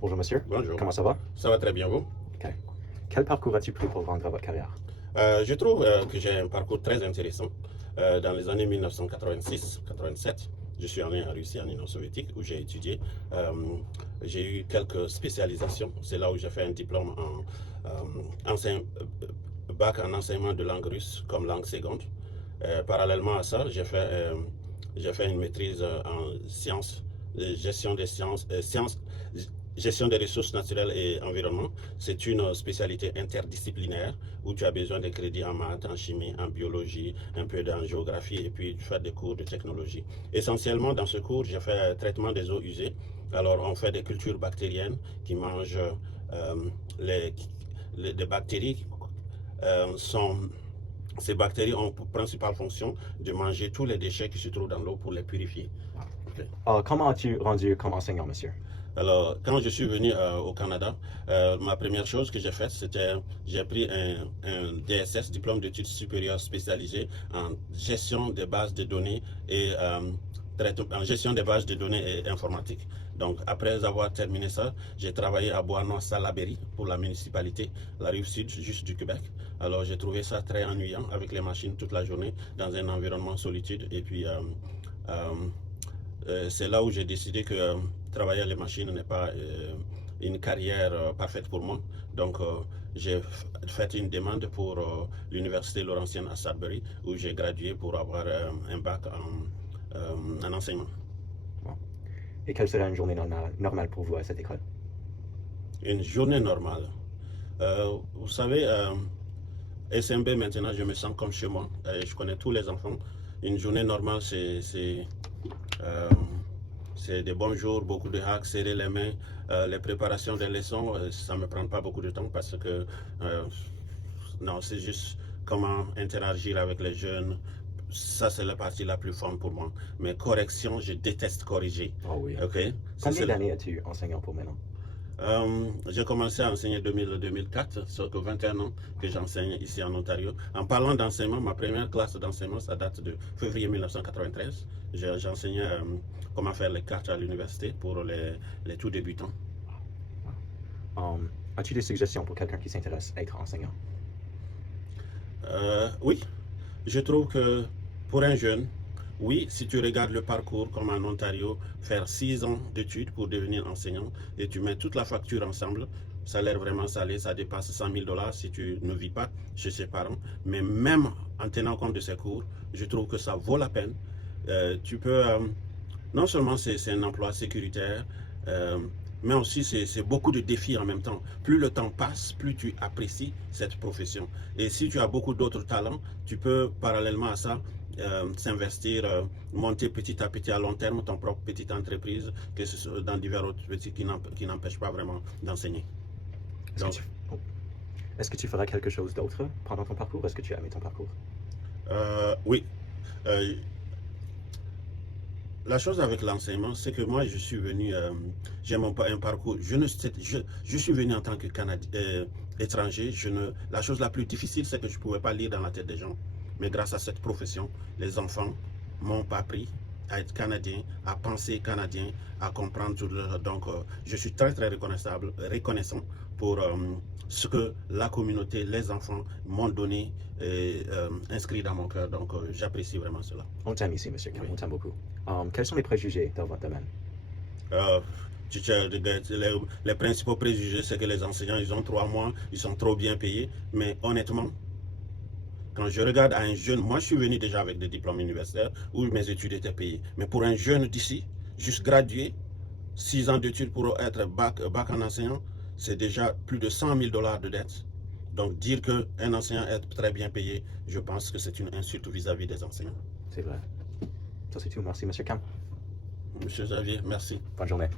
Bonjour monsieur. Bonjour. Comment ça va? Ça va très bien, vous? Ok. Quel parcours as-tu pris pour rendre à votre carrière? Je trouve que j'ai un parcours très intéressant. Dans les années 1986-87, je suis allé en Russie, en Union soviétique, où j'ai étudié. J'ai eu quelques spécialisations. C'est là où j'ai fait un diplôme bac en enseignement de langue russe comme langue seconde. Parallèlement à ça, j'ai fait une maîtrise en sciences, gestion des gestion des ressources naturelles et environnement. C'est une spécialité interdisciplinaire où tu as besoin de crédits en maths, en chimie, en biologie, un peu en géographie et puis tu fais des cours de technologie. Essentiellement, dans ce cours, j'ai fait traitement des eaux usées. Alors, on fait des cultures bactériennes qui mangent des bactéries. Ces bactéries ont pour principale fonction de manger tous les déchets qui se trouvent dans l'eau pour les purifier. Okay. Comment as-tu rendu comme enseignant, monsieur? Alors, quand je suis venu au Canada, ma première chose que j'ai faite, c'était j'ai pris un DSS, diplôme d'études supérieures spécialisé en gestion des bases de données et en gestion des bases de données et informatique. Donc, après avoir terminé ça, j'ai travaillé à Bois-Noir-Salaberry pour la municipalité, la rive sud, juste du Québec. Alors, j'ai trouvé ça très ennuyant avec les machines toute la journée dans un environnement solitude. Et puis, c'est là où j'ai décidé que travailler à les machines n'est pas une carrière parfaite pour moi. Donc, j'ai fait une demande pour l'université Laurentienne à Sudbury, où j'ai gradué pour avoir un bac en enseignement. Et quelle serait une journée normale pour vous à cette école? Une journée normale. Vous savez, SMB maintenant, je me sens comme chez moi. Je connais tous les enfants. Une journée normale, c'est des bons jours, beaucoup de hacks, serrer les mains. Les préparations des leçons, ça ne me prend pas beaucoup de temps parce que non, c'est juste comment interagir avec les jeunes. Ça, c'est la partie la plus fun pour moi. Mais correction, je déteste corriger. Oh oui. Okay? Combien d'années as-tu enseignant pour maintenant? J'ai commencé à enseigner 2004, sauf que 21 ans que j'enseigne ici en Ontario. En parlant d'enseignement, ma première classe d'enseignement, ça date de février 1993. J'enseignais comment faire les cartes à l'université pour les tout débutants. As-tu des suggestions pour quelqu'un qui s'intéresse à être enseignant? Oui, je trouve que pour un jeune, oui, si tu regardes le parcours comme en Ontario, faire 6 ans d'études pour devenir enseignant et tu mets toute la facture ensemble, ça a l'air vraiment salé, ça dépasse 100 000 $ si tu ne vis pas chez ses parents. Mais même en tenant compte de ces cours, je trouve que ça vaut la peine. Tu peux, non seulement c'est un emploi sécuritaire, mais aussi c'est beaucoup de défis en même temps. Plus le temps passe, plus tu apprécies cette profession. Et si tu as beaucoup d'autres talents, tu peux parallèlement à ça s'investir, monter petit à petit à long terme ton propre petite entreprise, que ce soit dans divers autres petits qui n'empêchent pas vraiment d'enseigner. Est-ce que tu feras quelque chose d'autre pendant ton parcours? Est-ce que tu as aimé ton parcours? Oui. La chose avec l'enseignement, c'est que moi, je suis venu, j'ai un parcours, je suis venu en tant que étranger. La chose la plus difficile, c'est que je ne pouvais pas lire dans la tête des gens. Mais grâce à cette profession, les enfants m'ont appris à être canadien, à penser canadien, à comprendre tout. Donc, je suis très, très reconnaissant pour ce que la communauté, les enfants m'ont donné et inscrit dans mon cœur. Donc, j'apprécie vraiment cela. On t'aime ici, monsieur Kim, Oui. on t'aime beaucoup. Quels sont les préjugés dans votre domaine? Les principaux préjugés, c'est que les enseignants, ils ont 3 mois, ils sont trop bien payés. Mais honnêtement, quand je regarde à un jeune, moi je suis venu déjà avec des diplômes universitaires où mes études étaient payées. Mais pour un jeune d'ici, juste gradué, 6 ans d'études pour être bac en enseignant, c'est déjà plus de 100 000 $ de dette. Donc dire qu'un enseignant est très bien payé, je pense que c'est une insulte vis-à-vis des enseignants. C'est vrai. Ça c'est tout. Merci, monsieur Kim. Monsieur Xavier, merci. Bonne journée.